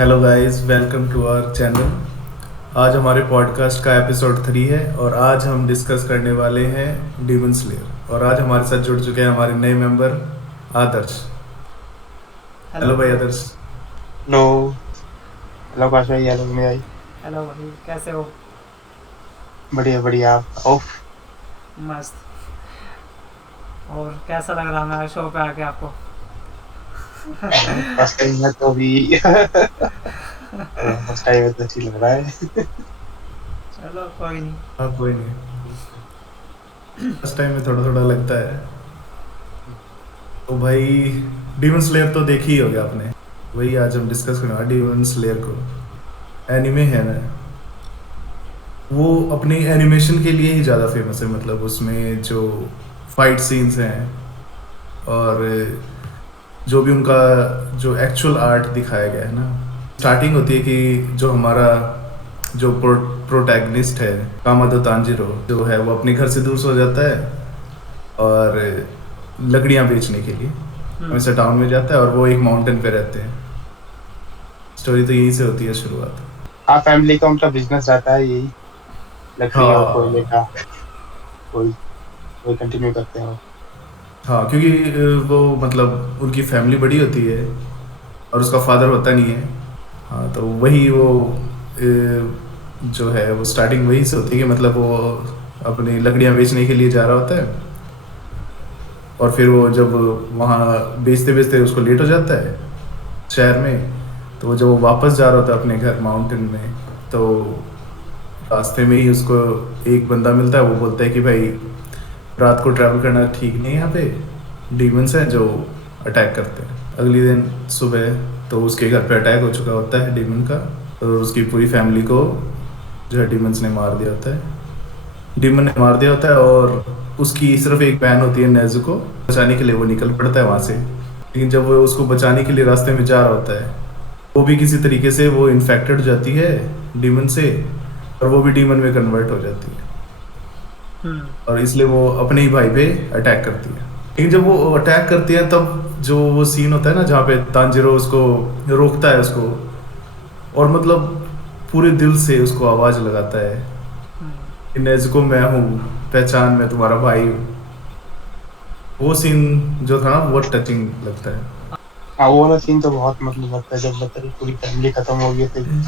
Hello guys, welcome to our channel. आज हमारे podcast का एपिसोड 3 है और आज हम डिस्कस करने वाले हैं डीमन स्लेयर। और आज हमारे साथ जुड़ चुके हैं हमारे नए मेंबर आदर्श। हेलो हेलो भाई ब्रो। आदर्श। हेलो। हेलो काश भाई, हेलो विनय भाई। हेलो भाई, कैसे हो? बढ़िया बढ़िया, आप बताओ। मस्त। और कैसा लग रहा है हमारे शो पे आके आपको? फर्स्ट टाइम है तो अभी फर्स्ट टाइम है तो अच्छी लग रहा है। चलो कोई नहीं। हाँ, कोई नहीं। फर्स्ट टाइम में थोड़ा थोड़ा लगता है। तो भाई, डीमन स्लेयर तो देखी ही होगी आपने। वही आज हम डिस्कस करेंगे डीमन स्लेयर को। एनिमे है ना, वो अपनी एनिमेशन के लिए ही ज़्यादा फेमस है। मतलब उसमें जो फाइट सीन्स हैं और जो भी उनका जो एक्चुअल आर्ट दिखाया गया है ना। स्टार्टिंग होती है कि जो हमारा जो प्रोटैगनिस्ट है कामादो तांजिरो जो है, वो अपने घर से दूर हो जाता है और लकड़ियाँ बेचने के लिए हम्म। हमेशा टाउन में जाता है और वो एक माउंटेन पे रहते हैं। स्टोरी तो यहीं से होती है शुरुआत। हाँ, फैमिली का उनका बिजनेस रहता है यही, लकड़ी और कोयले हाँ का। वही वही कंटिन्यू करते हैं वो। हाँ, क्योंकि वो मतलब उनकी फैमिली बड़ी होती है और उसका फादर होता नहीं है। हाँ, तो वही वो जो है वो स्टार्टिंग वहीं से होती है कि मतलब वो अपनी लकड़ियाँ बेचने के लिए जा रहा होता है और फिर वो जब वहाँ बेचते बेचते उसको लेट हो जाता है शहर में। तो वो जब वो वापस जा रहा होता है अपने घर माउंटेन में, तो रास्ते में ही उसको एक बंदा मिलता है। वो बोलता है कि भाई, रात को ट्रैवल करना ठीक नहीं है, यहाँ पे डीमंस हैं जो अटैक करते हैं। अगले दिन सुबह तो उसके घर पे अटैक हो चुका होता है डीमन का और उसकी पूरी फैमिली को जो है डीमंस ने मार दिया होता है। डीमन ने मार दिया होता है और उसकी सिर्फ एक बहन होती है नेज़ुको। बचाने के लिए वो निकल पड़ता है वहाँ से, लेकिन जब वो उसको बचाने के लिए रास्ते में जा रहा होता है, वो भी किसी तरीके से वो इन्फेक्टेड हो जाती है डीमन से और वो भी डीमन में कन्वर्ट हो जाती है हम्म। और इसलिए वो अपने ही भाई पे अटैक करती है। लेकिन जब वो अटैक करती है तब जो वो सीन होता है ना जहाँ पे तांजिरो उसको रोकता है उसको और मतलब पूरे दिल से उसको आवाज़ लगाता है हम्म। कि नेज़ुको मैं हूँ, पहचान, मैं तुम्हारा भाई हूँ। वो सीन जो था ना बहुत टचिंग लगता है। हाँ, वो वाला सीन तो बहुत मतलब लगता है, जब मतलब पूरी फैमिली खत्म हो गई थी,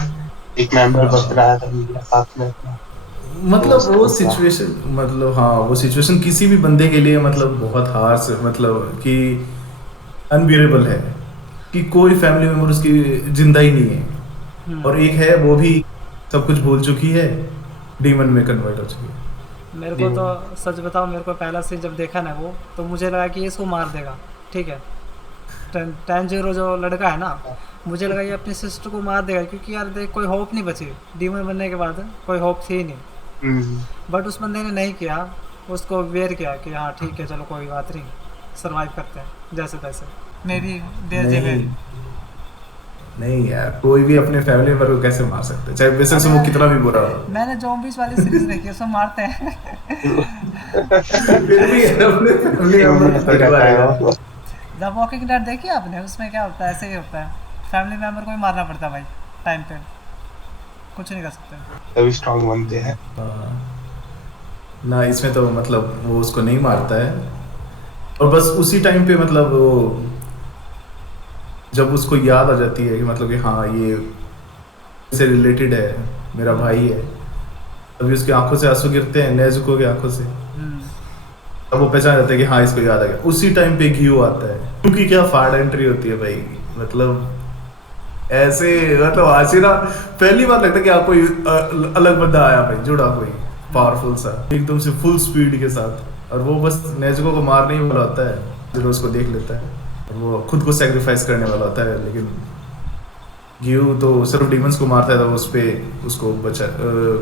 एक मेंबर बच हाँ, रहा है फैमिली का साथ में अपना। तो मतलब उसका वो गुस्सा। सिचुएशन, मतलब हाँ, वो सिचुएशन किसी भी बंदे के लिए मतलब बहुत हार्श, मतलब कि अनबियरेबल है कि कोई फैमिली मेम्बर उसकी जिंदा ही नहीं है और हम्म। एक है वो भी सब कुछ भूल चुकी है, डीमन में कन्वर्ट हो चुकी है। मेरे को तो demon। सच बताओ, मेरे को पहला सीन जब देखा ना वो, तो मुझे लगा कि ये इसको मार देगा। ठीक है। टैंजीरो जो लड़का है ना, मुझे लगा ये अपनी सिस्टर को मार देगा, क्योंकि यार देख कोई होप नहीं बची। डीमन बनने के बाद कोई होप थी ही नहीं। हम्म। बट उस बंदे ने नहीं किया। उसको वेयर किया कि हाँ ठीक है, चलो कोई बात नहीं, सरवाइव करते हैं जैसे तैसे। मेरी देर जगह। नहीं, नहीं यार, कोई भी अपने फैमिली मेम्बर को कैसे मार सकता है, चाहे बेशक से अरे वो यार, कितना भी बुरा हो। मैंने जॉम्बीज वाली सीरीज देखी है, सब मारते हैं। फिर भी अपने फैमिली शुरू मेम्बर में को ऐसे ही थोड़ी रहता है मारेगा। वो। द वॉकिंग डेड देखी है आपने? उसमें क्या होता है, ऐसे ही होता है। फैमिली मेम्बर को ही मारना पड़ता है भाई, टाइम पे। कुछ नहीं कर सकते। तभी स्ट्रांग बनते हैं। हाँ, ना इसमें तो मतलब वो उसको नहीं मारता है और बस उसी टाइम पे मतलब वो जब उसको याद आ जाती है कि मतलब कि हाँ, ये से रिलेटेड है, मेरा हम्म। भाई है, तभी उसकी आंखों से आंसू गिरते हैं, नेजुको की आंखों से। हम्म। तब वो पहचान जाता है कि हाँ, इसको याद आ गया। उसी टाइम पे घी आता है, क्योंकि क्या फाड़ एंट्री होती है भाई। मतलब ऐसे, मतलब आशिरा पहली बार लगता है कि आप कोई अलग बंदा आया भाई, जुड़ा कोई हम्म। पावरफुल सा एकदम से फुल स्पीड के साथ, और वो बस नेजुको को मारने ही वाला होता है जो उसको देख लेता है और वो खुद को सेक्रीफाइस करने वाला होता है। लेकिन गिyu तो सिर्फ डीमंस को मारता है तो उस पे उसको बचा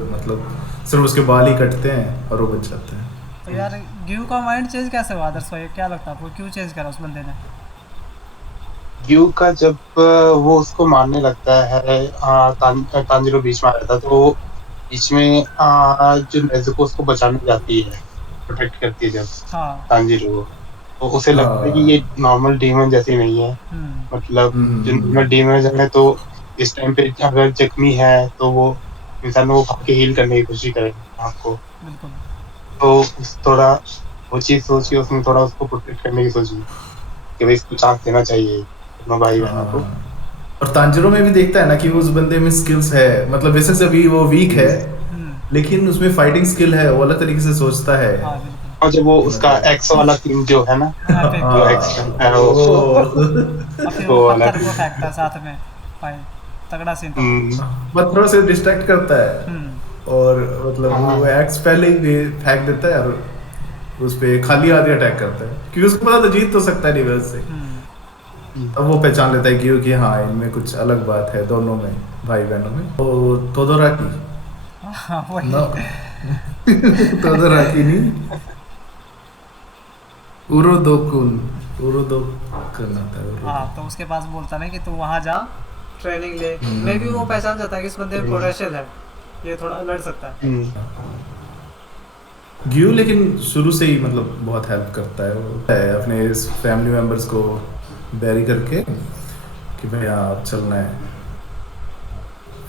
मतलब सिर्फ उसके बाल ही कटते हैं और वो बच जाते हैं। तो यार, गिव का माइंड चेंज कैसे हुआ आदर्श भाई? क्या लगता है आपको, क्यों चेंज करा उस बंदे ने? ग्यू का जब वो उसको मारने लगता है, तांजिरो बीच में आ जाता है, तो वो बीच में जो नेजुको उसको बचाने जाती है, प्रोटेक्ट करती है जब हाँ। तांजिरो को, तो उसे लगता है कि ये हाँ। नॉर्मल डीमन जैसे नहीं है। हम्म। मतलब जो हम्म। नॉर्मल डीमन है तो इस टाइम पे अगर जख्मी है तो वो इंसान वो खा के हील करने की कोशिश करेगा आपको। बिल्कुल। तो थोड़ा वो चीज़ सोच के उसने थोड़ा उसको प्रोटेक्ट करने की सोची कि भाई इसको चांस देना चाहिए दोनों भाई बहनों को। हाँ। और तांजिरो में भी देखता है ना कि उस बंदे में स्किल्स है, मतलब वैसे से भी वो वीक है लेकिन उसमें फाइटिंग स्किल है, वो अलग तरीके से सोचता है हाँ बिल्कुल। और जब वो कि उसका मतलब एक्स वाला सीन जो है ना, एपिक। जो एक्स है वो और फिर वो वो वाला पत्थर को फेंकता है साथ में, भाई तगड़ा सीन था वो। पत्थरों से डिस्ट्रैक्ट करता है हम्म। और मतलब हाँ वो एक्स पहले ही फेंक देता है और उस पे खाली हाथ अटैक करता है क्योंकि उसको पता तो जीत तो सकता है रिवर्स से। तब वो पहचान लेता है कि हाँ इनमें कुछ अलग बात है दोनों में, भाई बहनों में। तो तोदोराकी हाँ वही। नो तोदोराकी नहीं, उरोदोकुन, उरोदोकुन आता है हाँ तो उसके पास बोलता ना कि तू वहाँ जा ट्रेनिंग ले। मे भी वो पहचान जाता है कि इस बंदे में पोटेंशियल है, ये थोड़ा लड़ सकता है। गियो लेकिन शुरू से ही मतलब बहुत हेल्प करता है वो, है अपने फैमिली मेंबर्स को बैरी करके कि भाई आप चलना है।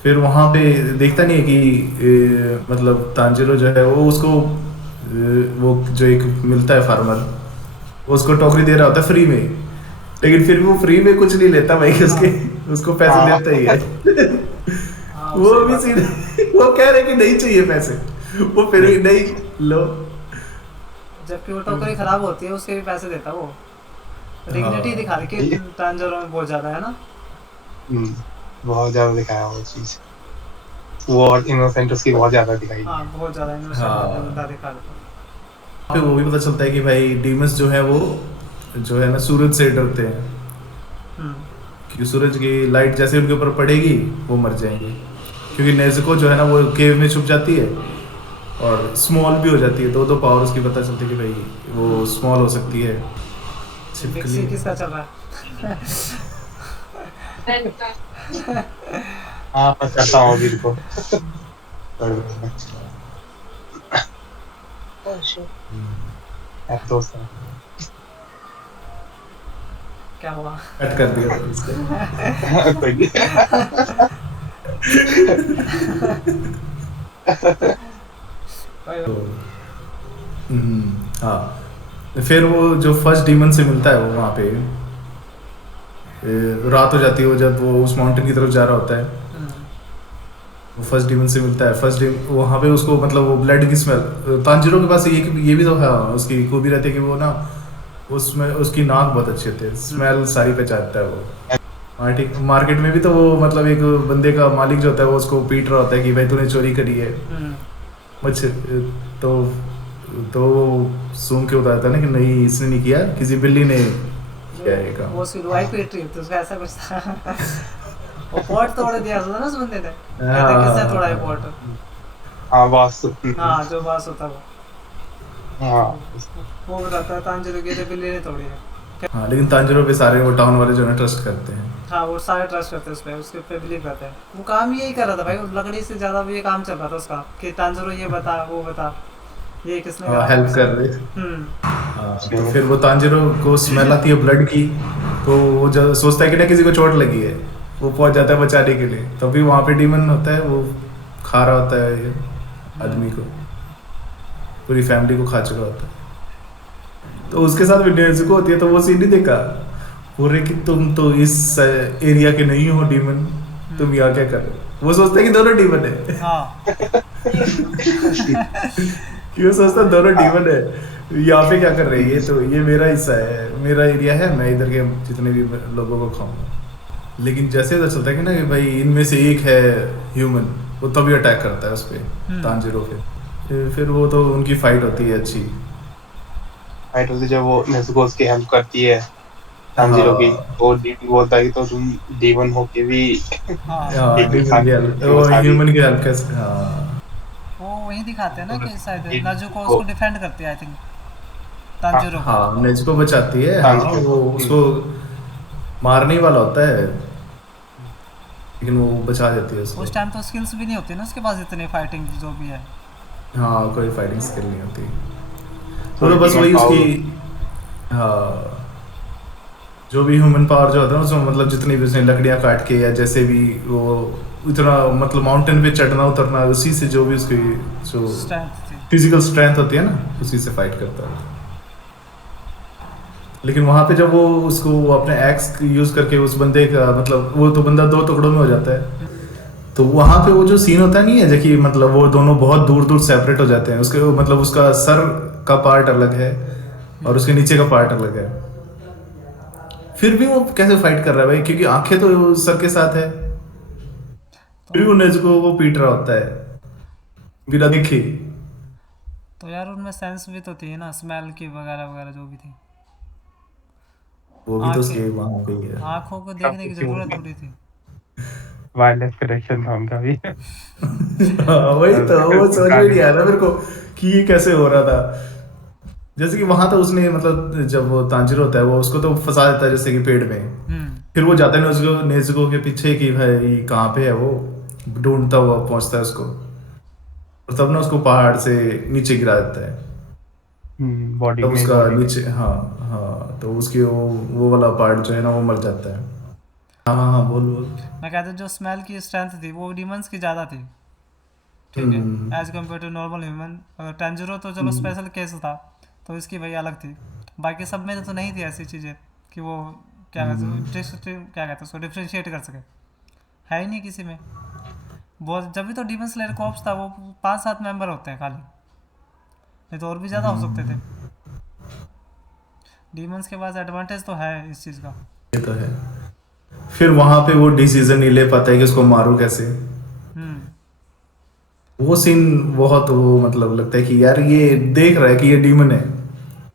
फिर वहाँ पे देखता नहीं है कि मतलब तांजिरो जो है वो उसको वो जो एक मिलता है फार्मर वो उसको टोकरी दे रहा होता है फ्री में, लेकिन फिर भी वो फ्री में कुछ नहीं लेता भाई उसके, उसको पैसे हाँ देता ही है। हाँ वो सही भी बात है। सीधे वो कह रहे कि नहीं चाहिए पैसे, वो फिर भी नहीं लो। जबकि वो टोकरी खराब होती है उसके भी पैसे देता वो। डिग्निटी दिखा रही कि तांजोरो में बहुत ज्यादा है ना। बहुत ज्यादा दिखाया वो चीज, वो और इनोसेंट उसकी बहुत ज्यादा दिखाई हाँ है। बहुत ज्यादा इनोसेंट हाँ। बंदा दिखा रहा फिर वो भी पता चलता है कि भाई डीमंस जो है वो जो है ना सूरज से डरते हैं था। क्योंकि सूरज की लाइट जैसे उनके ऊपर पड़ेगी वो मर जाएंगे, क्योंकि नेज़ुको जो है ना वो केव में छुप जाती है और स्मॉल भी हो जाती है, दो पावर उसकी पता चलती है कि भाई वो स्मॉल हो सकती है मिक्सी छिपकली। किसका चल रहा है? हाँ मैं करता हूँ अभी को दोस्त है। क्या हुआ? कट कर दिया था इसको। कोई नहीं। तो हाँ, फिर वो जो फर्स्ट डीमन से मिलता है वो वहाँ पे रात हो जाती है वो जब वो उस माउंटेन की तरफ जा रहा होता है, वो फर्स्ट डीमन से मिलता है। फर्स्ट डीमन वहाँ पे उसको मतलब वो ब्लड की स्मेल, तांजिरो के पास ये भी तो है उसकी खूबी रहती है कि वो ना उसमें उसकी नाक बहुत अच्छी होती है, स्मेल सारी पहचानता है वो। हाँ ठीक, मार्केट में भी तो वो मतलब एक बंदे का मालिक जो होता है वो उसको पीट रहा होता है कि भाई तूने चोरी करी है मुझ, तो तो सूंघ के बताता है ना कि नहीं इसने नहीं किया, किसी बिल्ली ने किया है ये काम। वो सिलवाई पीट रही थी उसका ऐसा कुछ था। वो पॉट तोड़ दिया था ना उस बंदे ने। कहते किसने तोड़ा है पॉट? हाँ बस। हाँ जो बास होता है हाँ वो बताता है तांजिरो की बिल्ली ने तोड़ी है। हाँ लेकिन तांजिरो पे सारे वो टाउन वाले जो है ट्रस्ट करते हैं। हाँ वो सारे ट्रस्ट करते हैं उस पे, उसके पे बिलीव करते हैं। वो काम यही कर रहा था भाई, वो लकड़ी से ज्यादा भी ये काम चल रहा था उसका कि तांजिरो ये बता वो बता, ये किसने करा, हेल्प कर रहे। हाँ, तो फिर वो तांजिरो को स्मेल आती है ब्लड की, तो वो जब सोचता है कि ना किसी को चोट लगी है वो पहुंच जाता है बचाने के लिए, तभी वहाँ पे डीमन होता है वो खा रहा होता है ये आदमी को, पूरी फैमिली को खा चुका होता है। तो उसके साथ भी नेज़ुको होती है तो वो सीन नहीं देखा पूरे कि तुम तो इस एरिया के नहीं हो डीमन, तुम यहाँ क्या कर रहे हो। वो सोचता है कि दोनों डीमन है। हाँ क्यों सोचता है दोनों डीमन है, यहाँ पे क्या कर रहे हैं, ये तो ये मेरा हिस्सा है, मेरा एरिया है, मैं इधर के जितने भी लोगों को खाऊंगा। लेकिन जैसे पता चलता है कि ना कि भाई इनमें से एक है ह्यूमन, वो तभी अटैक करता है उस पर तांजिरो पे। फिर वो तो उनकी फाइट होती है अच्छी फाइट होती है जब वो नेज़ुको उसकी हेल्प करती है तांजिरो की, वो डीमन बोलता है कि तो तुम डीमन होके भी हाँ एक इंसान वो ह्यूमन की हेल्प कैसे। हाँ वो वही दिखाते हैं ना कि शायद एक- नाजुको वो- उसको डिफेंड करती है आई थिंक तांजिरो को। हाँ नेज़ुको बचाती है। हाँ तांजिरो वो उसको मारने ही वाला होता है लेकिन वो बचा देती है उसको। उस टाइम तो स्किल्स भी नहीं होती ना उसके पास इतनी फाइटिंग जो भी है। हाँ कोई फाइटिंग स्किल नहीं होती, तो बस वही उसकी हाँ जो भी ह्यूमन पावर जो होता है ना उसमें मतलब जितनी भी उसने लकड़ियां काट के या जैसे भी वो इतना मतलब माउंटेन पे चढ़ना उतरना उसी से जो भी उसकी जो स्ट्रेंथ थी। फिजिकल स्ट्रेंथ होती है ना उसी से फाइट करता है। लेकिन वहां पे जब वो उसको वो अपने एक्स यूज करके उस बंदे का मतलब वो तो बंदा दो टुकड़ों में हो जाता है। तो वहां पे वो जो सीन होता नहीं है जबकि मतलब वो दोनों बहुत दूर दूर सेपरेट हो जाते हैं उसके मतलब उसका सर का पार्ट अलग है और उसके नीचे का पार्ट अलग है। फिर भी वो कैसे फाइट कर रहा है भाई क्योंकि आंखें तो सर के साथ है। फिर भी तो वो नेज़ुको को पीट रहा होता है बिना दिखे। तो यार उनमें सेंस भी तो थी ना, स्मेल की वगैरह वगैरह जो भी थी। वो भी तो आंखें, उसके वहां पे ही है। आंखों को सब देखने की कुछ जरूरत थोड़ी थी। वायरलेस कनेक्शन था उनका भी। हाँ, वही तो वो समझ में नहीं आया था मेरे को कि ये कैसे हो रहा था। जैसे कि वहां तो उसने मतलब जब वो तांजिरो होता है वो उसको तो फंसा देता है जैसे कि पेड़ में। हम्म। फिर वो जाता है नेज़ुको नेज़ुको के पीछे कि भाई कहाँ पे है वो ढूंढता हुआ पहुंचता है उसको और तब ना उसको पहाड़ से नीचे गिरा देता है। बॉडी तब मेन उसका बॉडी में। नीचे हाँ हाँ तो उसकी वो वाला पार्ट जो है ना वो मर जाता है। हाँ हाँ हाँ बोल बोल। मैं कहता जो स्मेल की स्ट्रेंथ थी वो डीमंस की ज़्यादा थी, ठीक है, hmm as compare to normal human. अगर टेंजरो तो चलो हम्म, स्पेशल केस था, तो इसकी वही अलग थी। बाकी सब में तो नहीं थी ऐसी चीज़ें कि वो क्या कहते हम्म, क्या कहते हैं उसको डिफ्रेंशिएट कर सके, है ही नहीं किसी में। बहुत जब भी तो डीमन स्लेयर कॉप्स था वो 5-7 मेंबर होते हैं खाली, नहीं तो और भी ज़्यादा हो सकते थे। डीमंस के पास एडवांटेज तो है इस चीज़ का। ये तो है। फिर वहां पे वो डिसीजन नहीं ले पाता है कि उसको मारूं कैसे। हम्म। वो सीन बहुत वो मतलब लगता है कि यार ये देख रहा है कि ये डीमन है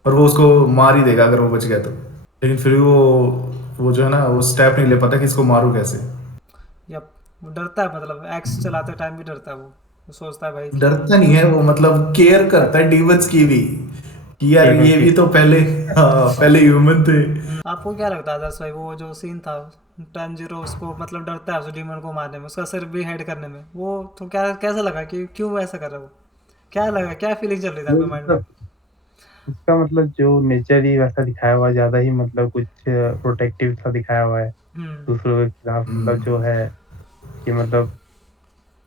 और वो उसको मार ही देगा अगर वो बच गया तो। लेकिन फिर भी वो जो है ना वो स्टेप नहीं ले पाता कि इसको मारूं कैसे। या वो डरता है, मतलब एक्स चलाते टाइम भी डरता है वो सोचता है भाई कि डरता नहीं है वो मतलब केयर करता है डीमंस की भी कि यार डीमन ये की। भी तो पहले हाँ पहले ह्यूमन थे। आपको क्या लगता है आदर्श भाई, वो जो सीन था टांजिरो उसको मतलब डरता है उस डीमन को मारने में, उसका सिर भी हेड करने में, वो तो क्या कैसा लगा कि क्यों वो ऐसा कर रहा है वो, क्या लगा, क्या फीलिंग चल रही थी वो आपके माइंड में? उसका मतलब जो नेचर ही वैसा दिखाया हुआ है, ज्यादा ही मतलब कुछ प्रोटेक्टिव सा दिखाया हुआ है हम्म। दूसरों के खिलाफ। मतलब हम्म, जो है कि मतलब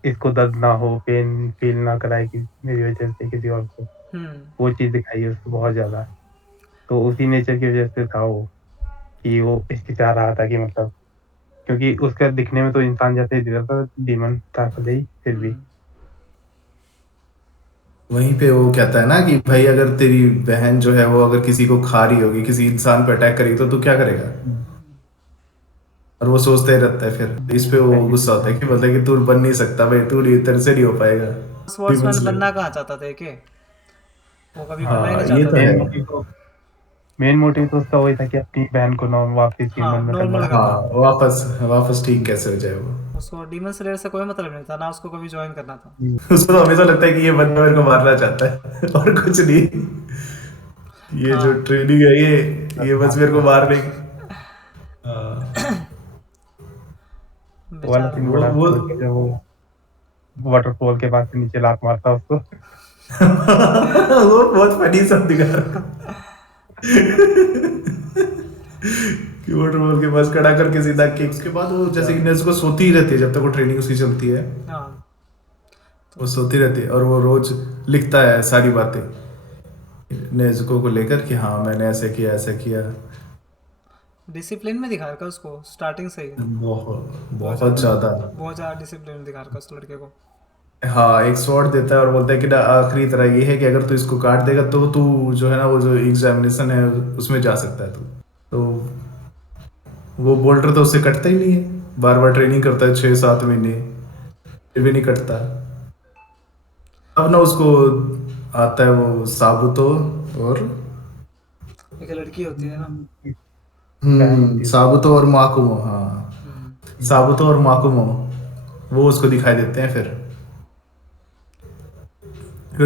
इसको दर्द ना हो, पेन फील ना कराए कि मेरी वजह से किसी और को। हम्म। वो चीज दिखाई है उसको बहुत ज्यादा। तो उसी नेचर की वजह से था वो कि वो हिचकिचा रहा था कि मतलब क्योंकि उसका दिखने में तो इंसान जैसे ही दिख रहा था, डीमन था भले ही फिर भी। हम्म। वहीं पे वो कहता है ना कि भाई अगर तेरी बहन जो है वो अगर किसी को खा रही होगी किसी इंसान पे अटैक करेगी तो तू क्या करेगा। और वो सोचता ही रहता है फिर इस पे वो पहली गुस्सा होता है कि बोलता है कि तू बन नहीं सकता भाई तू नहीं तेरे से नहीं हो पाएगा। Demon sportsman slayer. बनना कहाँ चाहता था कि वो कभी बनना ही हाँ नहीं ये चाहता तो था। है। मेन मोटिव तो उसका वही था कि अपनी बहन को वापस ह्यूमन हाँ, में नॉर्मल कन्वर्ट हाँ करना। करना। वापस वापस ठीक कैसे हो जाए वो। उसको डीमन स्लेयर से कोई मतलब नहीं था ना, उसको कभी ज्वाइन करना था। उसको तो हमेशा लगता है कि ये बंदा मेरे को मारना चाहता है और कुछ नहीं। ये जो हाँ। ट्रेनिंग है ये बस मेरे को मारने की। हाँ, वो वाला बेचारा। सीन वो बड़ा वो अच्छा था जब वो वाटरफॉल के बाद से नीचे लात मारता उसको। वो बहुत फनी सब दिखा रहा कि वो वाटरफॉल के पास खड़ा करके सीधा किक उसके बाद वो जैसे कि नेज़ुको सोती ही रहती है जब तक वो ट्रेनिंग उसकी चलती है। हाँ। तो वो सोती रहती है और वो रोज लिखता है सारी बातें नेज़ुको को लेकर कि हाँ मैंने ऐसे किया। डिसिप्लिन में दिखा रखा है उसको स्टार्टिंग से ही। बहुत बहुत बहुत ज़्यादा, ज्यादा। बहुत ज़्यादा डिसिप्लिन दिखा रखा है उस लड़के को। हाँ एक स्वॉर्ड देता है और बोलता है कि ना आखिरी तरह ये है कि अगर तू इसको काट देगा तो तू जो है ना वो जो एग्जामिनेशन है उसमें जा सकता है तू। तो वो बोल्टर तो उससे कटता ही नहीं है बार बार ट्रेनिंग करता है 6-7 महीने फिर भी नहीं कटता। अब ना उसको आता है वो साबुतो और एक लड़की होती है ना। बहन होती है उसकी। साबुतो और माकुमो हाँ हम्म। साबुतो और माकुमो वो उसको दिखाई देते हैं फिर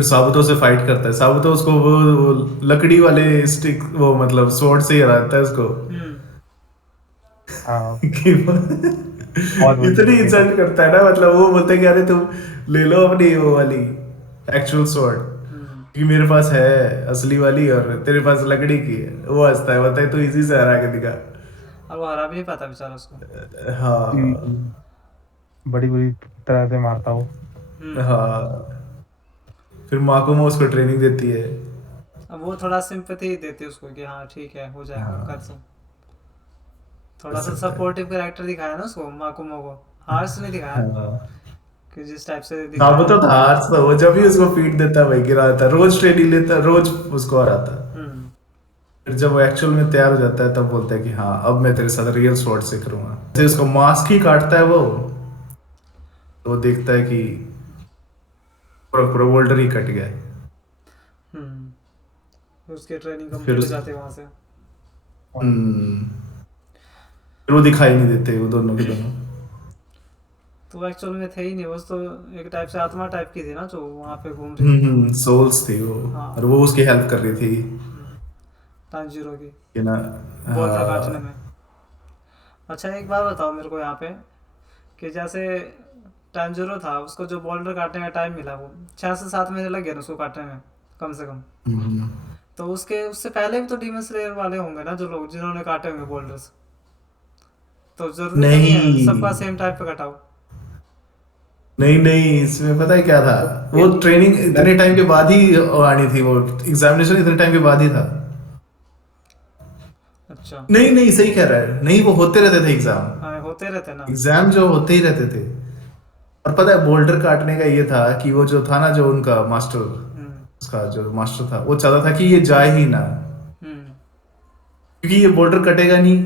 साबुतो से फाइट करता है साबुतो उसको वो लकड़ी वाले स्टिक वो मतलब स्वॉर्ड से ही हराता है उसको हम्म। हाँ कि वो बहुत बुरी इतनी लड़की थी। इंसल्ट करता है ना मतलब वो बोलता है कि अरे तुम ले लो अपनी वो वाली एक्चुअल स्वॉर्ड हम्म। कि मेरे पास है असली वाली और तेरे पास लकड़ी की है। वो हंसता है बोलता है तू इसी से हरा के दिखा। और वो हरा भी नहीं पाता बेचारा उसको। हाँ बड़ी बुरी तरह से मारता वो। हाँ। फिर माकुमो उसको ट्रेनिंग देती है। अब वो थोड़ा सिंपैथी देती है उसको कि हाँ ठीक है हो जाएगा कर हाँ, सकते, कर थोड़ा सा सकता है। सपोर्टिव कैरेक्टर दिखाया ना उसको माकुमो को, हार्श नहीं दिखाया हाँ कि जिस टाइप से हाँ, दिखाया वो तो है। था हार्श था, वो जब भी हाँ। उसको फीड देता भाई गिराता, रोज ट्रेनिंग लेता, रोज उसको हराता। हम्म। फिर जब वो एक्चुअल में तैयार हो जाता है तब बोलता है कि हाँ अब मैं तेरे साथ रियल स्वॉर्ड से करूंगा। तो उसको मास्क ही काटता है वो, तो वो देखता है कि पूरा पूरा वोल्डर ही कट गया है। उसकी ट्रेनिंग फिर कंप्लीट हो उस जाती है वहाँ से। हम्म, फिर वो दिखाई नहीं देते वो दोनों के दोनों। तो एक्चुअल में थे ही नहीं, वो तो एक टाइप से आत्मा टाइप की थी ना जो वहाँ पे घूम रही थी। सोल्स थी वो, और हाँ। वो उसकी हेल्प कर रही थी तांजीरो की कि ना। बोल्टर काटने हाँ। में। अच्छा एक बात बताओ मेरे को यहाँ पे कि जैसे टांजीरो था, उसको जो बोल्डर काटने का टाइम मिला वो 6 से 7 महीने लग गए ना उसको काटने में कम से कम। हम्म, तो उसके उससे पहले भी तो डीमन स्लेयर वाले होंगे ना जो लोग जिन्होंने काटे होंगे बोल्डर्स, तो जरूरी तो नहीं है सबका नहीं सेम टाइप पे कटाओ। नहीं नहीं, इसमें पता है क्या था, वो ट्रेनिंग इतने टाइम के बाद ही आनी थी, वो एग्जामिनेशन इतने टाइम के बाद ही था। अच्छा। नहीं नहीं, सही कह रहा है, नहीं वो होते रहते थे एग्जाम। हाँ होते रहते ना। एग्जाम जो होते ही रहते थे। और पता है बोल्डर काटने का ये था कि वो जो था ना, जो उनका मास्टर, हम्म। उसका जो मास्टर था वो चाहता था कि ये जाए ही ना, हम्म। क्योंकि ये बोल्डर कटेगा नहीं,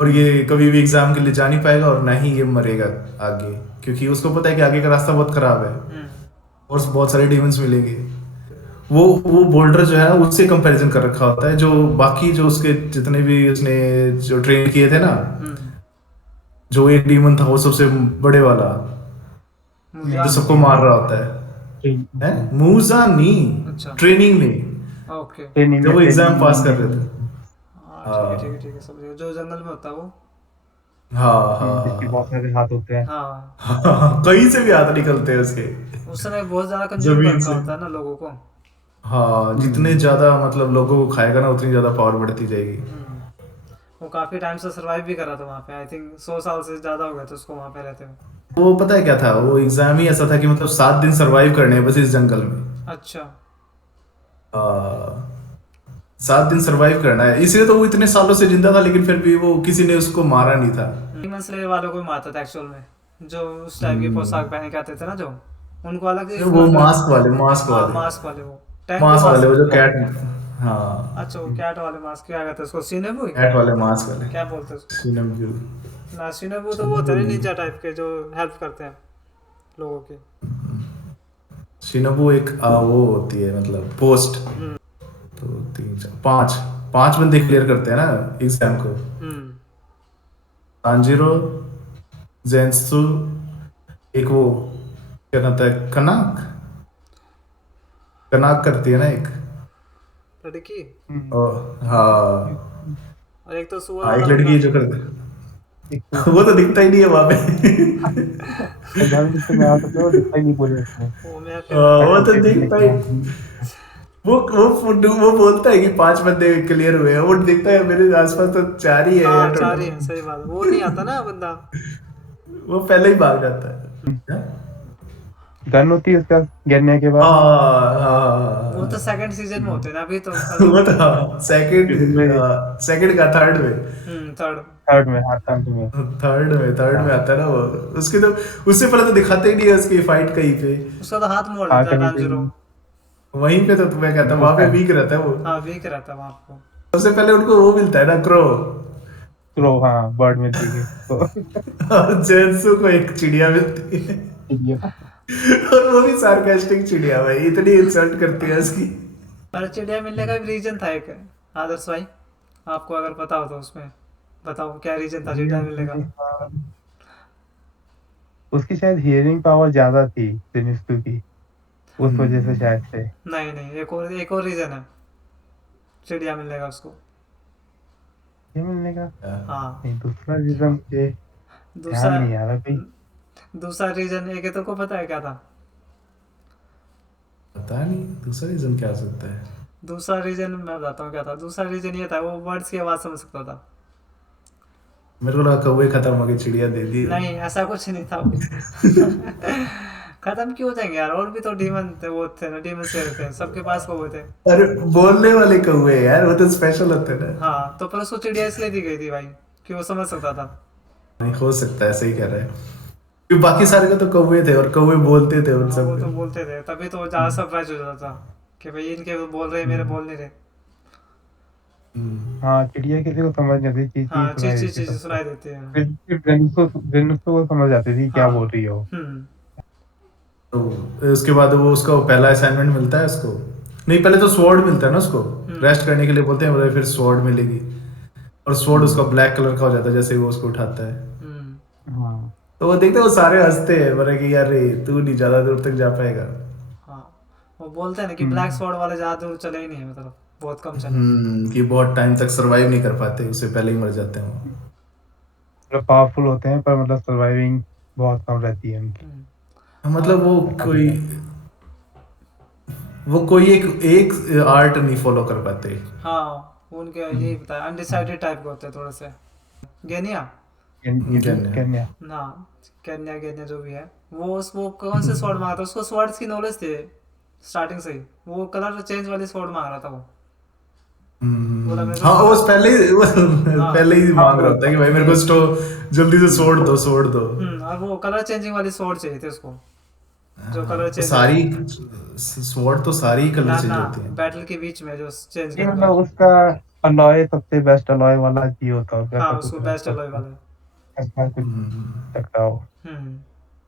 और ये कभी भी एग्जाम के लिए जा नहीं पाएगा, और ना ही ये मरेगा आगे, क्योंकि उसको पता है कि आगे का रास्ता बहुत खराब है हम्म। और बहुत सारे डीमंस मिलेंगे। वो बोल्डर जो है उससे कंपैरिजन कर रखा होता है, जो बाकी जो उसके जितने भी उसने जो ट्रेन किए थे ना, हम्म। जो एक डीमन था वो सबसे बड़े वाला, जो मुजान। सबको मार रहा होता है मूजा नहीं, अच्छा। ट्रेनिंग में, ओके। ट्रेनिंग जब में वो एग्जाम पास कर ट्रेनिंग रहे थे। हाँ ठीक है ठीक है हाँ ठीक है, समझ गया, जो जंगल में होता है वो। हाँ जिसके बहुत हाँ सारे हाथ होते हैं। हाँ। हाँ, कहीं से भी हाथ निकलते हैं उसके, उस समय बहुत ज़्यादा कंज्यूम कर जमीन रखा से। होता है ना लोगों को। हाँ, जितने हम्म, ज्यादा मतलब लोगों को खाएगा ना उतनी ज्यादा पावर बढ़ती जाएगी। हम्म। वो काफ़ी टाइम से सरवाइव भी कर रहा था वहाँ पे, आई थिंक 100 साल से ज़्यादा हो गए थे उसको वहाँ पे रहते हुए। वो पता है क्या था, वो एग्जाम ही ऐसा था कि मतलब 7 दिन सरवाइव करने हैं बस इस जंगल में। अच्छा। 7 दिन सरवाइव करना है, इसलिए तो वो इतने सालों से जिंदा था, लेकिन फिर भी वो किसी ने उसको मारा नहीं था। डीमन स्लेयर वालों को ही मारता था एक्चुअल में, जो उस टाइप की पोशाक हम्म, पहन के आते थे ना जो, उनको अलग ही वो अलग। मास्क वाले, मास्क हाँ वाले, मास्क वाले वो टैंगो मास्क वाले, वो मास्क। जो कैट, हाँ, अच्छा वो कैट वाले मास्क क्या कहते हैं उसको, सिनेबू कैट वाले मास्क वाले, क्या बोलते हैं उसको। शिनम्बू। ना सिनेबू तो वो होते शिनम्बू हैं नहीं, निंजा टाइप के जो हेल्प करते हैं लोगों की। शिनम्बू एक वो होती है मतलब पोस्ट। हम्म। तो 3 4 5 5 बंदे क्लियर करते हैं ना एग्जाम को। हम्म। तांजीरो, जेंत्सु, एक वो क्या नाम था, कनाक, कनाक करती है ना एक, लड़की। हम्म। और हाँ, और एक तो सुअर हाँ एक वाला लड़की बंदा। है जो करती एक तो है वो तो दिखता ही नहीं है वहां पे। एग्जाम से में आ सकते हो, दिखता ही नहीं पूरे उसमें। वो मेरा फेवरेट वो तो सर्टिफिकेट भी दिखता लेके ही, आएंगी। वो बोलता है कि 5 बंदे क्लियर हुए हैं, वो दिखता है मेरे आसपास तो 4 ही है हाँ यार 4 टोटल। ही है, सही बात है, वो नहीं आता ना बंदा। वो पहले ही भाग जाता है। हाँ गन होती है उसका गिरने के बाद। हाँ वो तो हाँ, सेकंड सीजन में होते हैं ना, अभी तो अभी। वो तो सीजन में, सेकंड का थर्ड में, थर्ड। थर्ड में, हाँ थर्ड में। थर्ड में हाँ आता है ना वो। उसके तो उससे पहले तो दिखाते ही नहीं है उसकी फाइट कहीं पे। उसका तो हाथ मोड़ हाँ देता है कहीं पे टांजिरो। वहीं पे तो मैं कहता हूँ वहां पे उसका वीक रहता है वो। हाँ वीक रहता है वहाँ को। सबसे पहले उनको वो मिलता है ना, क्रो। थ्रो, हाँ बर्ड मिलती है तो और जेंसू को एक चिड़िया मिलती है। ये और वो भी सार्कास्टिक चिड़िया भाई, इतनी इंसल्ट करती है उसकी। पर चिड़िया मिलने का भी रीजन था एक, आदर्श भाई, आपको अगर पता हो तो उसमें बताओ क्या रीजन था चिड़िया मिलने का। उसकी शायद हियरिंग पावर ज्यादा थी सिमिस्तु की, उस वजह से शायद से। नहीं नहीं, एक और रीजन है चिड़िया मिलने का उसको। ये मिलने का, हाँ। नहीं दूसरा रीजन मुझे ध्यान दूसरा नहीं आ रहा भाई। दूसरा रीजन एक है, तो को पता है क्या था। पता नहीं दूसरा रीजन क्या हो सकता है। दूसरा रीजन मैं बताता हूँ क्या था, दूसरा रीजन ये था वो वर्ड्स की आवाज़ समझ सकता था। मेरे को लगा कौवे खत्म हो गए, चिड़िया दे दी। नहीं ऐसा कुछ नहीं था। खत्म क्यों हो जाएंगे यार, और भी तो डीमन थे, वो थे ना, डीमन शेर थे, सबके पास कौवे थे। अरे बोलने वाले कौवे यार, वो तो स्पेशल होते हैं ना। हाँ तो पर उसको चिड़िया इसलिए दी गई थी भाई कि वो समझ सकता था। नहीं हो सकता है, सही कह रहे हैं, क्योंकि बाकी सारे का तो कौवे थे और कौवे बोलते थे उन हाँ सब वो तो के। बोलते थे, तभी तो वो ज्यादा सरप्राइज हो जाता था कि भाई इनके वो बोल रहे हैं, मेरे बोल नहीं रहे। हम्म। हाँ, चिड़िया किसी को समझ नहीं आती, चीज़ हाँ सुनाई देती चीज सबको। सुनाई देती है। फिर सिर्फ वेनुस को वो समझ आती थी क्या बोल हाँ। रही हो। हम्म। तो उसके बाद वो उसका पहला असाइनमेंट मिलता है उसको। नहीं, पहले तो स्वॉर्ड मिलता है ना उसको, हम्म। रेस्ट करने के लिए बोलते हैं, बोले फिर स्वॉर्ड मिलेगी। और स्वॉर्ड उसका हम्म। ब्लैक कलर का हो जाता है जैसे ही वो उसको उठाता है। हम्म। हाँ। तो वो देखते हैं, वो सारे हंसते हैं, बोले कि यार रे तू नहीं ज्यादा दूर तक जा पाएगा। हाँ वो बोलते हैं ना कि ब्लैक हम्म। स्वॉर्ड वाले ज्यादा दूर चले ही नहीं है, मतलब बहुत कम चले। कि बहुत टाइम तक सरवाइव नहीं कर पाते, उससे पहले ही मर जाते हैं वो। मतलब पावरफुल होते हैं पर मतलब सर्वाइविंग बहुत कम रहती है उनकी। मतलब और ऐसा देखा है। वो कोई एक एक आर्ट नहीं फॉलो कर पाते। हाँ उनके यही बताया, अनडिसाइडेड टाइप के होते हैं थोड़े से। गेनिया। क्या केन्या। ना, केन्या गेनिया जो भी है, वो कौन से स्वॉर्ड मांगा था, उसको स्वॉर्ड्स की नॉलेज थी स्टार्टिंग से ही, वो कलर चेंज वाली स्वॉर्ड मांग रहा था वो। बोला मेरे को हाँ वो कलर। पहले हाँ। ही हाँ मांग रहा वो होता है कि भाई मेरे को जल्दी से छोड़ दो। और वो कलर चेंजिंग वाली स्वॉर्ड चाहिए थी उसको, जो कलर तो चेंज हो सारी जाए। स्वॉर्ड तो सारी कलर चेंज ना होती है। बैटल के बीच में जो चेंज ये करेगा। मतलब उसका अलॉय सबसे बेस्ट अलॉय वाला जी होता है, हाँ ऐसा कुछ उसको है बेस्ट उसका अलॉय उसका वाला। ऐसा कुछ हम्म। सकता हो। हम्म।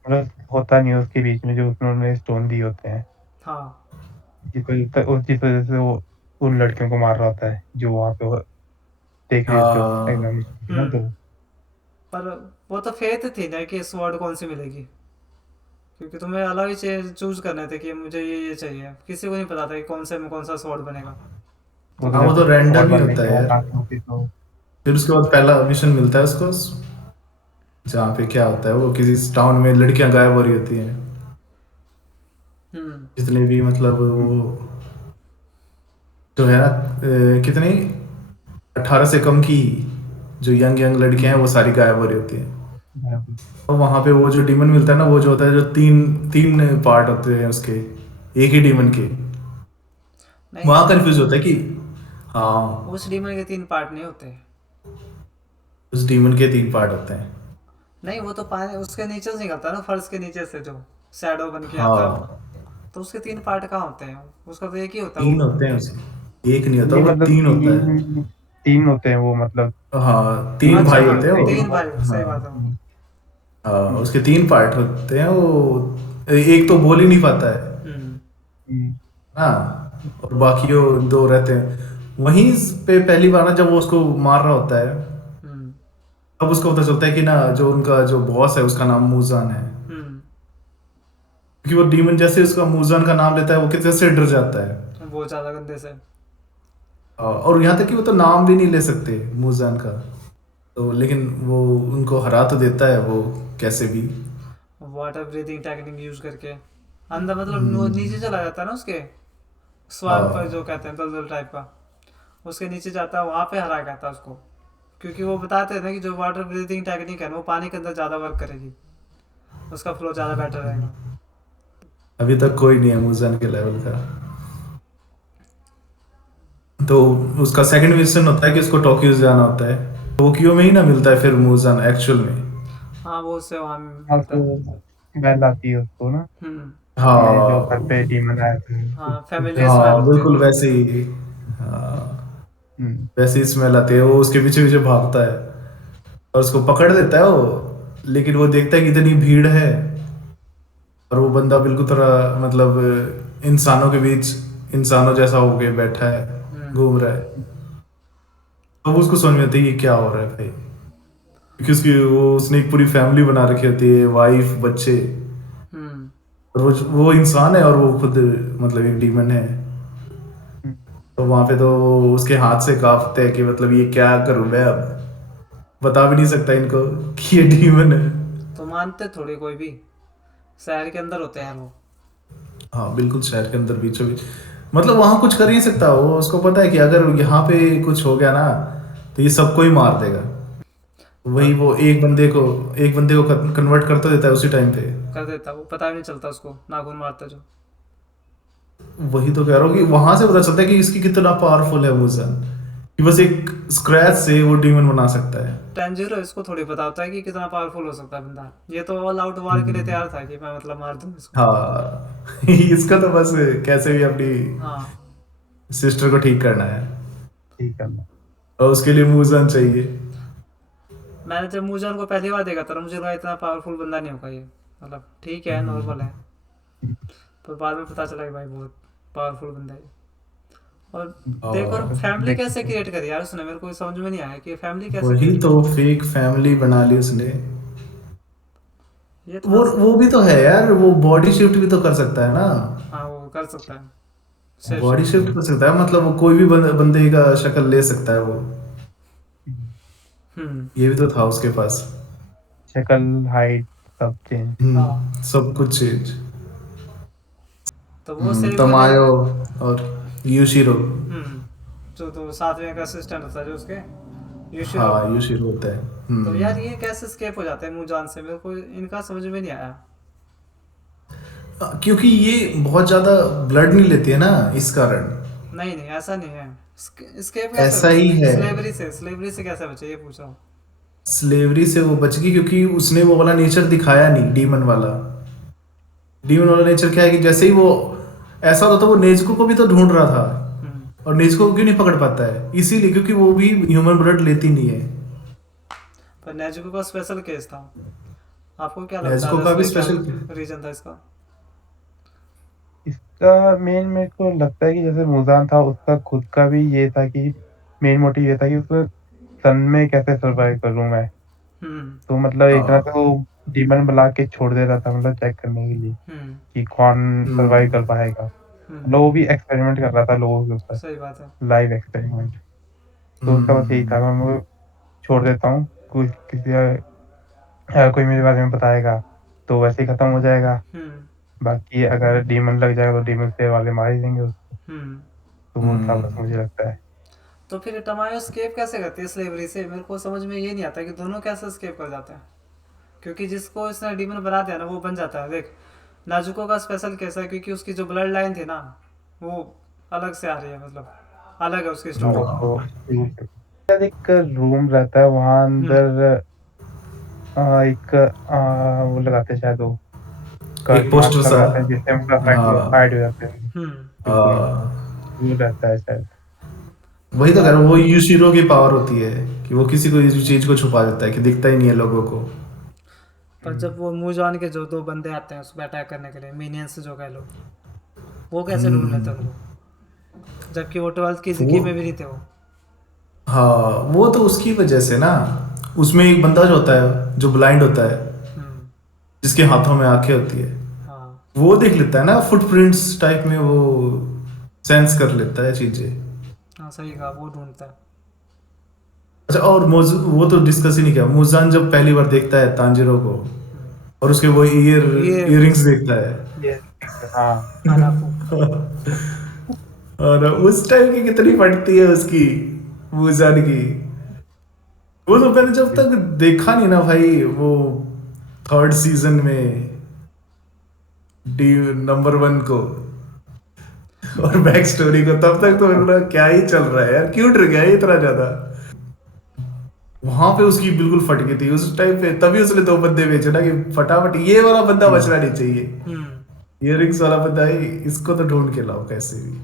मतलब होता नहीं है उसके बीच में जो उन्होंने स्टोन दिए होते हैं, हाँ। जिस वजह से वो उन लड़कियों को मार रहा होता है जो वहाँ पे वो देख रही थी हाँ। एग्जामिनेशन की ना हम्म। तो। पर वो तो फेथ थी ना कि स्वॉर्ड कौन सी मिलेगी, क्योंकि तुम्हें अलग ही चीज चूज करने थे कि मुझे ये चाहिए, किसी को नहीं पता था कि कौन से में कौन सा स्वॉर्ड बनेगा। वो तो तो हाँ, फिर वो तो जब रैंडम स्वॉर्ड ही बनने होता की है यार। औकात में होती तो। फिर उसके बाद पहला मिशन मिलता है उसको, जहाँ पे क्या होता है, वो किसी टाउन में लड़कियां गायब हो रही होती हैं। हम्म। जितने भी मतलब वो हम्म। जो है ना, कितनी 18 से कम की जो यंग यंग लड़कियां हैं वो सारी गायब हो रही होती हैं। बराबर। और वहां पे वो जो डीमन मिलता है ना, वो जो होता है, जो तीन तीन पार्ट होते हैं उसके, एक ही डीमन के। नहीं वहां नहीं, कंफ्यूज होता है कि हाँ, उस डीमन के 3 पार्ट नहीं होते। उस डीमन के 3 पार्ट होते हैं। नहीं वो तो पानी उसके नीचे से निकलता है ना, फर्श के नीचे से जो शैडो बन के आता है वो। हाँ, तो उसके 3 पार्ट कहाँ होते हैं, उसका तो एक ही होता है वो। 3 होते हैं उसके, एक नहीं होता, नहीं वो मतलब 3 होता है। तीन तीन होते हैं वो मतलब हाँ, तीन तीन अच्छा भाई लड़के हाँ होते हैं होते हैं वो। एक 3 बॉय। भाई, सही बात है। हाँ। हाँ, हम्म। उसके 3 पार्ट होते हैं वो। एक तो बोल ही नहीं पाता है। हम्म। हम्म। हाँ, और बाकी वो 2 रहते हैं। वहीं पे पहली बार ना, जब वो उसको मार रहा होता है, हम्म। तब उसको पता चलता है कि ना, जो उनका जो बॉस है उसका नाम मूजान है। हम्म। क्योंकि वो डीमन जैसे उसका मूजान का नाम लेता है, वो कितने से डर जाता है। बहुत ज्यादा गंदे से। और यहाँ तक कि वो तो नाम भी नहीं ले सकते मूजान का। तो लेकिन वो उनको हरा तो देता है वो, कैसे भी। वाटर ब्रीदिंग टेक्निक यूज करके अंदर, मतलब वो हम्म। नीचे चला जाता है ना उसके स्वाम्प हाँ। जो कहते हैं, दलदल टाइप का, उसके नीचे जाता है, वहां पे हरा कहता है उसको। क्योंकि वो बताते हैं ना कि जो वाटर ब्रीदिंग टेक्निक है ना, वो पानी के अंदर ज़्यादा वर्क करेगी, उसका फ्लो ज़्यादा बेटर रहेगा। अभी तक कोई नहीं है मूजान के लेवल का। तो उसका सेकंड मिशन होता है कि उसको टोक्यो जाना होता है। टोक्यो में ही ना मिलता है फिर मूजान एक्चुअल में। हाँ वो उससे वहाँ हाँ मिलता तो है। स्मेल आती है उसको ना, हम्म। अपने जो घर हाँ। पे डीमन आए थे हाँ उससे फैमिली स्मेल हाँ, होती है बिल्कुल वो। वैसे ही। हाँ, हम्म। वैसे ही स्मेल आती है, वो उसके पीछे पीछे भागता है और उसको पकड़ लेता है वो। लेकिन वो देखता है कि इतनी भीड़ है, और वो बंदा बिल्कुल तरह मतलब इंसानों के बीच इंसानों जैसा होके बैठा है, हम्म। घूम रहा है। अब उसको समझ में आता है ये क्या हो रहा है भाई, क्योंकि उसने एक पूरी फैमिली बना रखी होती है, वाइफ बच्चे। हम्म। और वो इंसान है और वो खुद मतलब एक डीमन है। हम्म। तो वहां पे तो उसके हाथ से कांपते हैं कि मतलब ये क्या करूं मैं अब, बता भी नहीं सकता इनको कि ये डीमन है। तो मानते थोड़ी कोई भी, शहर के अंदर होते हैं वो। हाँ, बिल्कुल शहर के अंदर बीचों बीच, मतलब वहां कुछ कर ही नहीं सकता वो। उसको पता है कि अगर यहाँ पे कुछ हो गया ना, तो ये सबको ही मार देगा। वही वो एक बंदे को कन्वर्ट कर तो देता है उसी टाइम पे। कर देता, वो पता भी नहीं चलता उसको, नाखून मारता जो। वही तो कह रहा हूँ कि वहां से पता चलता है कि इसकी कितना पावरफुल है मुजान, कि बस एक स्क्रैच से वो डीमन बना सकता है। टेंजिरो इसको थोड़ी पता होता है कि कितना पावरफुल हो सकता है बंदा। ये तो ऑल आउट वार के लिए तैयार था कि मैं मतलब मार दूं इसको। हाँ इसका तो बस कैसे भी अपनी हाँ सिस्टर को ठीक करना है, ठीक है ना। और उसके लिए मुजान चाहिए। मैंने जब मूजान को पहली बार देखा था ना, मुझे लगा इतना पावरफुल बंदा नहीं होगा ये, मतलब ठीक है नॉर्मल है, पर बाद में पता चला कि भाई बहुत पावरफुल बंदा है। और देखो और फैमिली कैसे क्रिएट करी यार उसने, मेरे को समझ में नहीं आया कि फैमिली कैसे वही क्रिएट तो फेक फैमिली बना ली उसने। की। ये थोड़ा सा, वो भी तो है यार, वो बॉडी शिफ्ट भी तो कर सकता है ना। हाँ वो कर सकता है, सेफ बॉडी शिफ्ट। शिफ्ट कर सकता है, मतलब वो कोई भी बंदे का शक्ल ले सकता है वो। हम्म। ये भी तो था उसके पास। शक्ल, हाइट सब चेंज। हाँ सब कुछ चेंज। तो वो सेफ हो तमायो जाएगा। और यूशिरो। हम्म। जो तो साथ में का असिस्टेंट होता है जो उसके, यूशिरो। हाँ यूशिरो होता है। तो यार ये कैसे स्केप हो जाते हैं मूजान से, मेरे को इनका समझ में नहीं आया। क्योंकि ये बहुत ज्यादा ब्लड नहीं लेती है ना, इस कारण। नहीं नहीं ऐसा नहीं है, स्केप कैसे ऐसा बचे? ही है। स्लेवरी से कैसे बचे ये पूछ रहा हूँ। स्लेवरी से वो बच गई क्योंकि उसने वो वाला नेचर दिखाया नहीं, डीमन वाला। डीमन वाला नेचर क्या है कि जैसे ही वो ऐसा होता तो वो नेजुको को भी तो ढूंढ रहा था, हम्म। और नेजुको को क्यों नहीं पकड़ पाता है? इसीलिए क्योंकि वो भी ह्यूमन ब्लड लेती नहीं है। पर नेजुको का स्पेशल केस था, आपको क्या लगता नेजुको है का भी असली क्या स्पेशल। रीजन था इसका? इसका मेन मेरे को लगता है कि जैसे मुजान था उसका खुद का भी ये था कि मेन मोटिव ये था कि उसको सन में कैसे सरवाइव करूं मैं। हम्म। तो मतलब एक तरह से हाँ। वो डीमन बुला के छोड़ दे रहा था, मतलब चेक करने के लिए हम्म। कि कौन सरवाइव कर हम्म। पाएगा। हम्म। मतलब वो भी एक्सपेरिमेंट कर रहा था लोगों के ऊपर, सही बात है। Live experiment. तो उसका बस यही था, हम्म। मैं वो छोड़ देता हूँ, कुछ किसी अगर कोई मेरे बारे में बताएगा तो वैसे ही खत्म हो जाएगा। हम्म। बाकी अगर डीमन लग जाएगा तो डीमन से वाले मार ही देंगे उसको। हम्म। तो वो था बस, मुझे लगता है। तो फिर टमायो स्केप कैसे करती है स्लेवरी से? मेरे को समझ में ये नहीं आता कि दोनों कैसे स्केप कर जाते हैं, क्योंकि जिसको इसने डीमन बना दिया ना वो बन जाता है। देख नाजुको का स्पेशल केस है क्योंकि उसकी जो ब्लड लाइन थी ना वो अलग से आ रही है, मतलब अलग है उसकी स्टोरी। वो शायद एक रूम रहता है वहां हम्म। अंदर, एक वो लगाते हैं शायद, वो एक मास्क पोस्टर सा। लगाते हैं जिससे मतलब हाँ। हाइड हो जाते हैं हम्म। बिल्कुल। हाँ, वो रहता है शायद। वही तो कह रहा हूँ, वो यूशिरो की पावर होती है कि वो किसी को इस चीज को छुपा देता है कि दिखता ही नहीं है लोगों को। पर जब वो मूजान के जो दो बंदे आते हैं उस पर अटैक करने के लिए, मिनियंस जो कह लो, वो कैसे ढूंढ लेते हैं उनको, जबकि वो 12th की वो जिकी में भी नहीं थे वो। हाँ, वो तो उसकी वजह से ना। उसमें एक बंदा जो होता है जो ब्लाइंड होता है, हम्म। जिसके हाथों में आंखें होती है, हाँ। वो देख लेता है ना फुटप्रिंट्स टाइप में, वो सेंस कर लेता है चीजें। हाँ सही कहा, वो ढूंढता है। अच्छा, और वो तो डिस्कस ही नहीं किया, मुजान जब पहली बार देखता है तांजिरो को हम्म। और उसके वो ये इयररिंग्स देखता है। ये हाँ। हानाफू। और उस टाइम की कितनी फटती है उसकी, मुजान की। वो तो मैंने जब तक देखा नहीं ना भाई, वो थर्ड सीजन में डी नंबर 1 को और बैक स्टोरी को, तब तक तो मेरे को लगा, क्या ही चल रहा है यार, क्यों डर गया ये इतना ज्यादा। वहां पे उसकी बिल्कुल फट गई थी उस टाइम पे, तभी उसने 2 बंदे बेचे ना कि फटाफट ये वाला बंदा बचना नहीं चाहिए। हम्म। इयररिंग्स वाला बंदा ही, इसको तो ढूंढ के लाओ कैसे भी।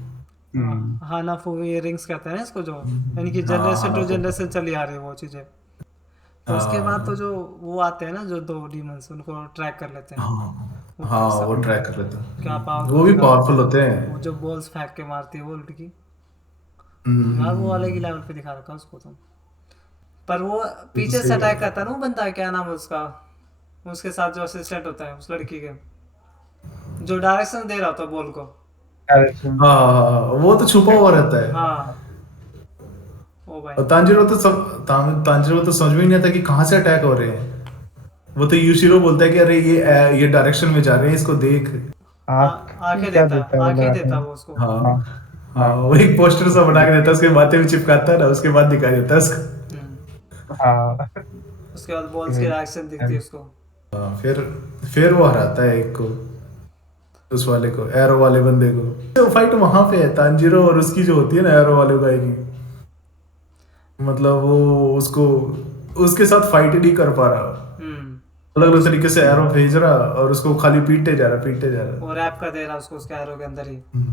हानाफू इयररिंग्स कहते हैं ना इसको, जो इनकी हाँ जनरेशन टू हानाफो। जनरेशन चली आ रही है वो चीज़ें। तो उसके बाद तो हाँ जो वो आते हैं ना जो दो डीमंस, उनको ट्रैक कर लेते हैं। हाँ वो हाँ, वो सब ट्राई कर लेता क्या है, वो पावरफुल भी दिखा देते पावरफुल हैं। होते वो हैं। जो बॉल्स फेंक के मारती है वो लड़की, यार वो अलग ही हम्म। लेवल पे दिखा रखा है उसको तो। पर वो पीछे से अटैक करता है ना वो बंदा, क्या नाम है उसका, उसके साथ जो असिस्टेंट होता है उस लड़की के, जो डायरेक्शन दे रहा होता है बॉल को। डायरेक्शन। हाँ हाँ, हाँ, वो तो छुपा हुआ रहता है। हाँ ओ भाई। और तांजिरो तो समझ में ही नहीं आता कि कहाँ से अटैक हो रहे हैं। वो तो यूशिरो बोलता है कि अरे ये डायरेक्शन में जा रहे हैं, इसको देख। आँख की आंखें क्या देता देता है वो आंखें लगाते देता हैं। वो उसको। हाँ हाँ हाँ, हाँ वो एक पोस्टर सा बना के देता है, उसके माथे में चिपकाता है ना, उसके बाद दिखा देता है उसको। हम्म। हाँ। उसके बाद बॉल्स की रिएक्शन दिखती है उसको। हाँ, फिर वो हराता है एक को, उस वाले को, एरो वाले बंदे को। तो फाइट वहां पे है तांजीरो और उसकी जो होती है ना एरो वाले गाय की, मतलब वो उसको उसके साथ फाइट ही नहीं कर पा रहा, हम्म। अलग अलग तरीके से एरो भेज रहा और उसको खाली पीटते जा रहा। और रैप कर दे रहा उसको उसके एरो के अंदर ही। वो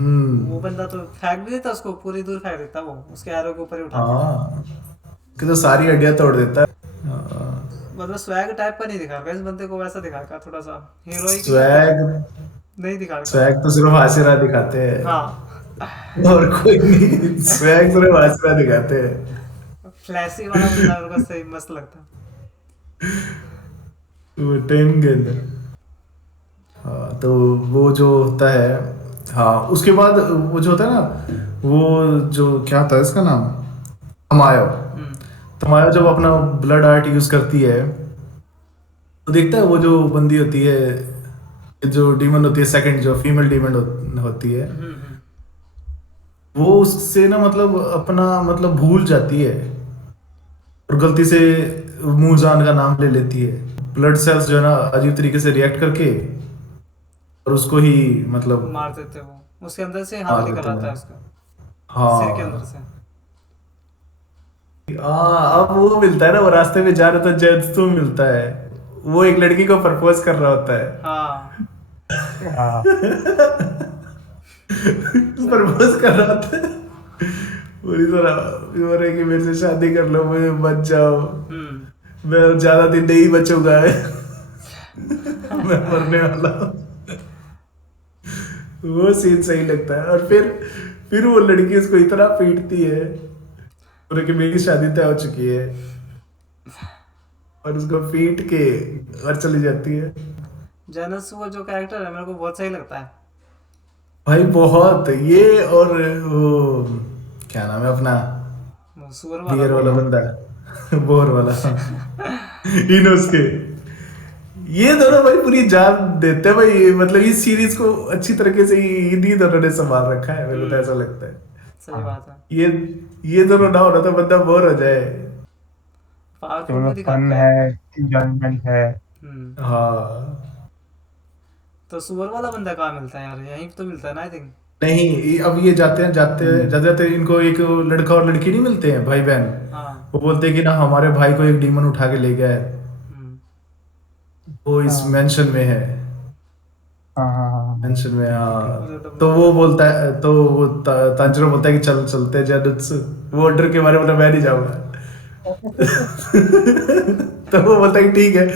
हम्म। बंदा तो फेंक भी देता उसको, पूरी दूर फेंक देता वो, उसके एरो के ऊपर ही उठा लेता। हाँ, कि तो सारी हड्डियां तोड़ देता है। हाँ। मतलब स्वैग टाइप का नहीं दिखा रखा इस बंदे को, वैसा दिखा रखा थोड़ा सा हीरोइक स्वैग नहीं दिखा रखा। स्वैग तो सिर्फ हासिरा दिखाते हैं, हाँ, और कोई नहीं। स्वैग सिर्फ हासिरा दिखाते हैं। फ्लैशी वाला बंदा मेरे को सही मस्त लगता। वो टाइम के अंदर। हाँ, तो वो जो होता है, हाँ उसके बाद वो जो होता है ना, वो जो क्या था इसका नाम, तमायो। हम्म। तमायो जब अपना ब्लड आर्ट यूज करती है, तो देखता है वो जो बंदी होती है, जो डीमन होती है, सेकंड जो फीमेल डीमन होती है, हम्म। वो उससे ना मतलब अपना मतलब भूल जाती है और गलती से मूजान का नाम ले लेती है। ब्लड सेल्स जो है ना अजीब तरीके से रिएक्ट करके और उसको ही मतलब मार देते वो, उसके अंदर से हाथ मार निकल देते आता है हैं। उसका, सिर के अंदर हाँ। से। अब वो मिलता है ना, वो रास्ते में जा रहे तो जेत्सु मिलता है, वो एक लड़की को प्रपोज कर रहा होता है। हाँ, हाँ सही बात। प्रपोज कर रहा होता है पूरी तरह, बोल रहे कि मेरे से शादी कर लो, मुझे बच जाओ, हम्म। मैं ज्यादा दिन नहीं बचूंगा मैं मरने वाला हूँ। वो सीन सही लगता है। और फिर वो लड़की उसको इतना पीटती है, बोले कि मेरी शादी तय हो चुकी है, और उसको पीट के और चली जाती है। जेनस वो जो कैरेक्टर है मेरे को बहुत सही लगता है। भाई बहुत ये, और वो क्या नाम है अपना, वो सुअर वाला बियर ना। वाला बंदा बोर वाला इनोस के, ये दोनों भाई पूरी जान देते हैं भाई, मतलब इस सीरीज को अच्छी तरीके से इन्हीं दोनों ने संभाल रखा है, मेरे को तो ऐसा लगता है। सही बात है। ये ये दोनों ना होना तो बंदा बोर हो जाए। पावरफुल दोनों भी दिखा फन रखा है, है। इंजॉयमेंट है। हम्म। हाँ। तो सुअर वाला बंदा कहाँ मिलता है यार, यहीं पे तो मिलता है ना आई थिंक। नहीं, अब ये जाते जाते इनको एक लड़का और लड़की नहीं मिलते हैं, भाई बहन। हाँ। वो बोलते हैं कि ना हमारे भाई को एक डीमन उठा के ले गया है, हम्म। वो इस हाँ मेंशन में है, हाँ हाँ हाँ हाँ। मेंशन में। मुझे तो हाँ, तो मिल वो गया। बोलता है, तो वो तांजिरो बोलता है कि चल चलते हैं जेडुत्सु। वो ऑर्डर के बारे में बोला मैं नहीं जाऊंगा तो वो बोलता है कि ठीक है,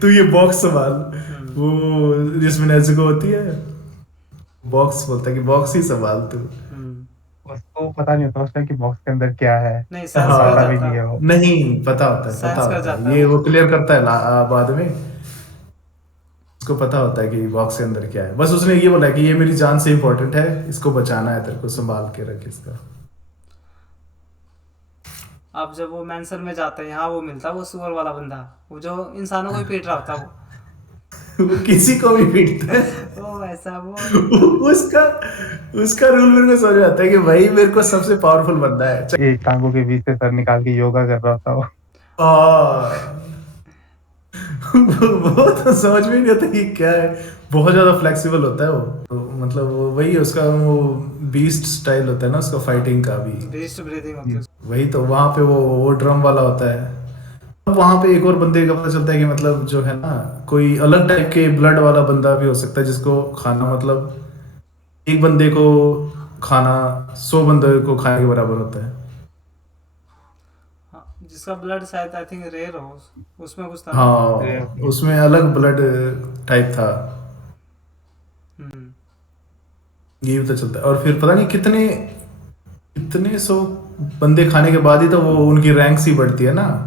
तू ये बॉक्स संभाल, हम्म। वो जिसमें नेजुको होती है, बॉक्स बोलता है कि बॉक्स ही संभाल तू। हम्म। उसको पता नहीं होता उसका कि बॉक्स के अंदर क्या है। नहीं, सेंस कर बताता हाँ, भी जाता नहीं है। है वो। नहीं पता सेंस कर होता जाता है, है ये वो। वो क्लियर करता है बाद में। उसको पता होता है कि बॉक्स के अंदर क्या है, बस उसने ये बोला कि ये मेरी जान से इंपॉर्टेंट है, इसको बचाना है, तेरे को संभाल के रख इसका। अब जब वो मैंसन में जाते हैं, यहाँ वो मिलता है वो सुअर वाला बंदा, वो जो इंसानों को ही पीट रहा होता है वो किसी को भी पीटता है। वो वैसा वो। उसका उसका रूल मेरे को समझ में आता है कि भाई मेरे को सबसे पावरफुल बंदा है। एक टांगों के बीच से सर निकाल के योगा कर रहा था वो। वो तो समझ में नहीं आता कि क्या है, बहुत ज्यादा फ्लेक्सिबल होता है वो, तो मतलब वो वही है उसका, वो बीस्ट स्टाइल होता है ना उसका फाइटिंग का भी। बेस्ट ब्रीदिंग होती है उसकी। वही तो वहां पे वो ड्रम वाला होता है। अब वहां पे एक और बंदे का पता चलता है कि मतलब जो है ना, कोई अलग टाइप के ब्लड वाला बंदा भी हो सकता है, जिसको खाना मतलब एक बंदे को खाना 100 बंदे को खाने के बराबर होता है। हाँ, जिसका ब्लड शायद आई थिंक रेयर हो, उसमें कुछ था ना। हाँ, उसमें अलग ब्लड टाइप था, हम्म। ये भी पता चलता है। और फिर पता नहीं कितने कितने 100 बंदे खाने के बाद ही तो वो उनकी रैंक्स ही बढ़ती है ना,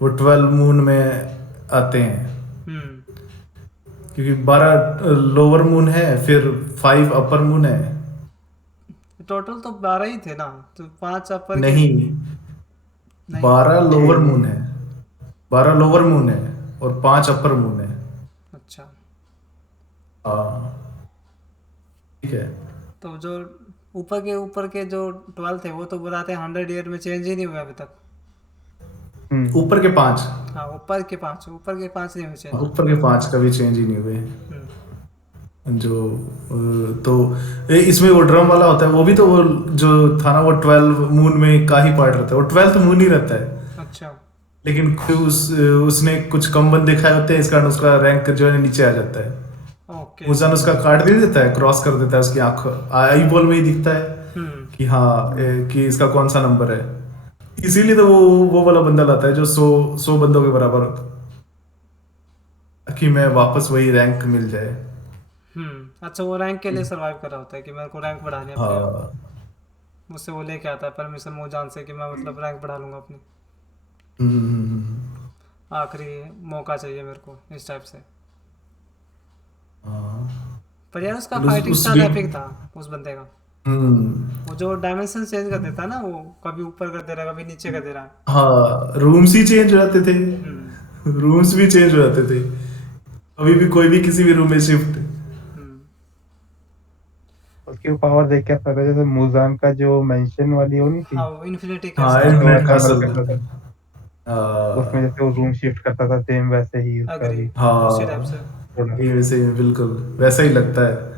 वो 12 मून में आते हैं, हम्म। क्योंकि 12 लोअर मून है, फिर 5 अपर मून है। टोटल तो 12 ही थे ना, तो 5 अपर के। नहीं, नहीं। 12 लोअर छः। मून है, 12 लोअर मून है और 5 अपर मून है। अच्छा। हाँ, ठीक है। तो जो ऊपर के जो 12 थे वो तो बताते हैं 100 ईयर में चेंज ही नहीं हुआ अभी तक। ऊपर के 5। हाँ ऊपर के 5 नहीं हुए चेंज। ऊपर के 5 कभी चेंज ही नहीं हुए। जो तो इसमें वो ड्रम वाला होता है, वो भी तो वो जो था ना, वो 12 मून में का ही पार्ट रहता है, वो 12th मून ही रहता है। अच्छा लेकिन उसने कुछ कम बंदे खाए होते हैं, इस कारण उसका रैंक जो है नीचे आ जाता है। ओके। उस उसका काट दे देता है, क्रॉस कर देता है, उसकी आंख आई बॉल में ही दिखता है कि हाँ कि इसका कौन सा नंबर है। इसीलिए तो वो वाला बंदा लाता है जो 100 बंदों के बराबर होता है, कि मैं वापस वही रैंक मिल जाए। अच्छा वो रैंक के लिए सर्वाइव कर रहा होता है कि मेरे को रैंक बढ़ानी है अपने आप। हाँ। मुझसे वो लेके आता है परमिशन मोजान से कि मैं मतलब रैंक बढ़ा लूंगा अपनी। हम्म, आखिरी मौका चाहिए मेरे को इस टाइप से। हाँ। पर यार उसका उस फाइटिंग उस स्टाइल वीक एपिक था उस बंदे का। वो जो डायमेंशन चेंज कर देता है ना, वो कभी ऊपर कर दे रहा है कभी नीचे कर दे रहा है। हाँ, रूम्स ही चेंज हो जाते थे। रूम्स भी चेंज हो जाते थे, अभी भी कोई भी किसी भी रूम में शिफ्ट। उसकी पावर देख के ऐसा लगा जैसे मुजान का जो मेंशन वाली वो नहीं थी, हाँ वो इन्फिनिटी हाँ, कैसल। जो इन्फिनिट ट्रैवल कैसल। करता था, उसमें जैसे वो रूम शिफ्ट करता था, सेम वैसे ही उसका अग्री। भी उसी टाइप से। हाँ, थोड़ा। ये वैसे ही बिल्कुल वैसा ही लगता है।